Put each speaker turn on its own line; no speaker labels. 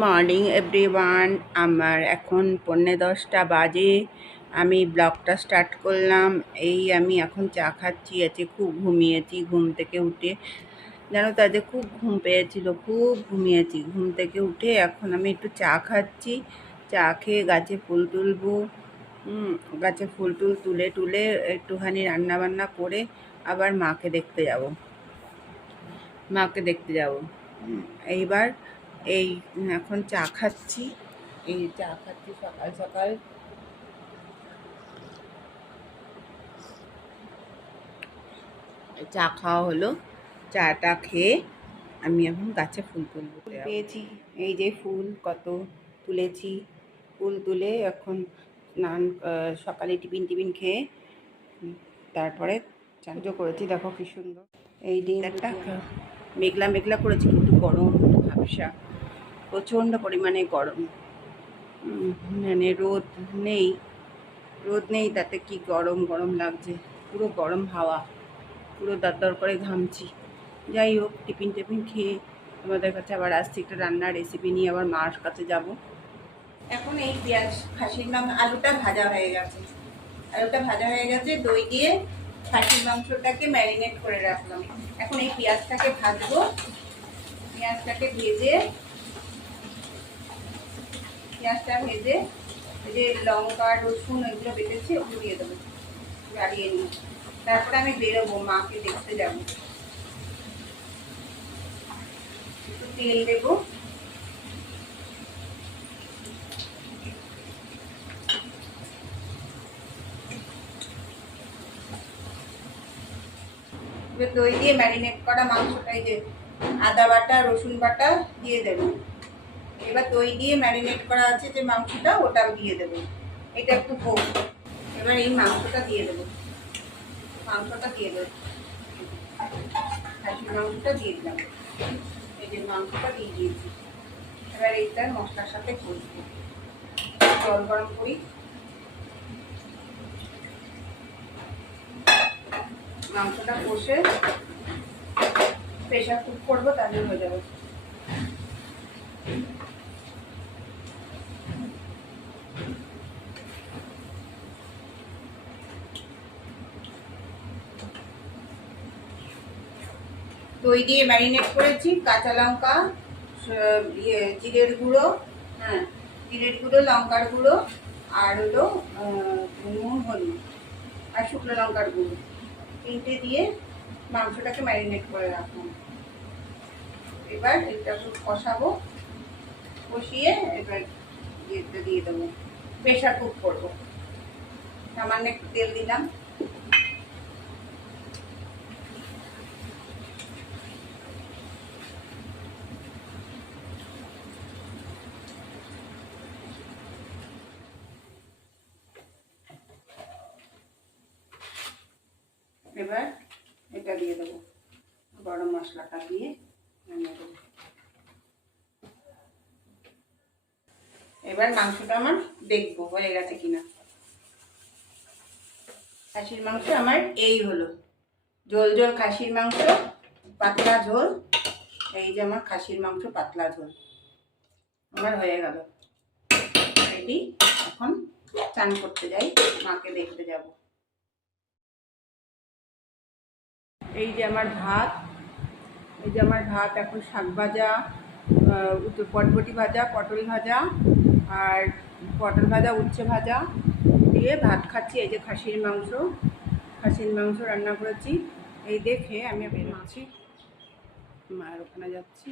Morning everyone, আমার এখন পৌনে দশটা বাজে। আমি ব্লগটা স্টার্ট করলাম। এই আমি এখন চা খাচ্ছি আছে খুব ঘুমিয়েছি ঘুম থেকে উঠে। জানো তাদের খুব ঘুম পেয়েছিল, খুব ঘুমিয়েছি। ঘুম থেকে উঠে এখন আমি একটু চা খাচ্ছি। চা খেয়ে গাছে ফুল তুলবো। গাছে ফুল টুল তুলে টুলে একটুখানি রান্না বান্না করে আবার মাকে দেখতে যাব। মাকে দেখতে যাব। এইবার এই এখন চা খাচ্ছি। এই চা খাচ্ছি সকাল সকাল। চা খাওয়া হলো। চাটা খেয়ে আমি এখন গাছে ফুল তুলবো। পেয়েছি। এই যে ফুল কত তুলেছি। ফুল তুলে এখন স্নান সকালে টিফিন টিফিন খেয়ে তারপরে চার্জ করেছি। দেখো কি সুন্দর। এই দিনটা মেঘলা মেঘলা করেছি কিন্তু গরম ভাবসা প্রচণ্ড পরিমাণে গরম। মানে রোদ নেই। রোদ নেই, তাতে কি গরম গরম লাগছে। পুরো গরম হাওয়া। পুরো দরদর করে ঘামছি। যাই হোক, টিফিন টিফিন খেয়ে আমাদের কাছে আবার আসছি, একটা রান্নার রেসিপি নিয়ে আবার মার কাছে যাব। এখন এই পেঁয়াজ খাসির মাংস আলুটা ভাজা হয়ে গেছে। আলুটা ভাজা হয়ে গেছে, দই দিয়ে খাসির মাংসটাকে ম্যারিনেট করে রাখলাম। এখন এই পেঁয়াজটাকে ভাজবো। পেঁয়াজটাকে ভেজে পেঁয়াজটা ভেজে যে লঙ্কা, রসুন, ওইগুলো বেটেছি, ওগুলো দিয়ে দেবো জ্বালিয়ে নিয়ে। তারপরে আমি বেরোবো, মাকে দেখতে যাব। একটু তেল দেবো। দই দিয়ে ম্যারিনেট করা মাংসটাই যে আদা বাটা, রসুন বাটা দিয়ে দেবো। এবার দই দিয়ে ম্যারিনেট করা আছে যে মাংসটা, ওটাও দিয়ে দেবো। এটা একটু হোক এবার এই মাংসটা দিয়ে দেবো। মাংসটা দিয়ে দেবো। মাংসটা দিয়ে দিলাম। এই যে মাংসটা দিয়ে দিয়েছি। এবার এইটা মশলার সাথে কষবো। জল গরম করি। মাংসটা কষে প্রেশার কুক করব তাহলে হয়ে যাবে। দই দিয়ে ম্যারিনেট করেছি, কাঁচা লঙ্কা ইয়ে জিরের গুঁড়ো হ্যাঁ জিরের গুঁড়ো, লঙ্কার গুঁড়ো, আর হলো নুন, হলুদ, আর শুকনো লঙ্কার গুঁড়ো। তিনটে দিয়ে মাংসটাকে ম্যারিনেট করে রাখলাম এবার এটা কষাবো, কষিয়ে এবার দিয়ে দেবো প্রেশার কুক করব। সামান্য একটু তেল দিলাম। এবার এটা দিয়ে দেবো। গরম মশলাটা দিয়ে নামিয়ে দেবো। এবার মাংসটা আমার দেখব হয়ে গেছে কিনা। খাসির মাংস আমার এই হলো। ঝোল ঝোল খাসির মাংস, পাতলা ঝোল, এই যে আমার খাসির মাংস, পাতলা ঝোল। আমার হয়ে গেল। রেডি এখন চান করতে যাই, মাকে দেখতে যাব। এই যে আমার ভাত, এই যে আমার ভাত, এখন শাক ভাজা পটবটি ভাজা, পটল ভাজা আর পটল ভাজা, উচ্ছে ভাজা দিয়ে ভাত খাচ্ছি। এই যে খাসির মাংস খাসির মাংস রান্না করেছি। এই দেখে আমি মাছি মায়ের ওখানে যাচ্ছি।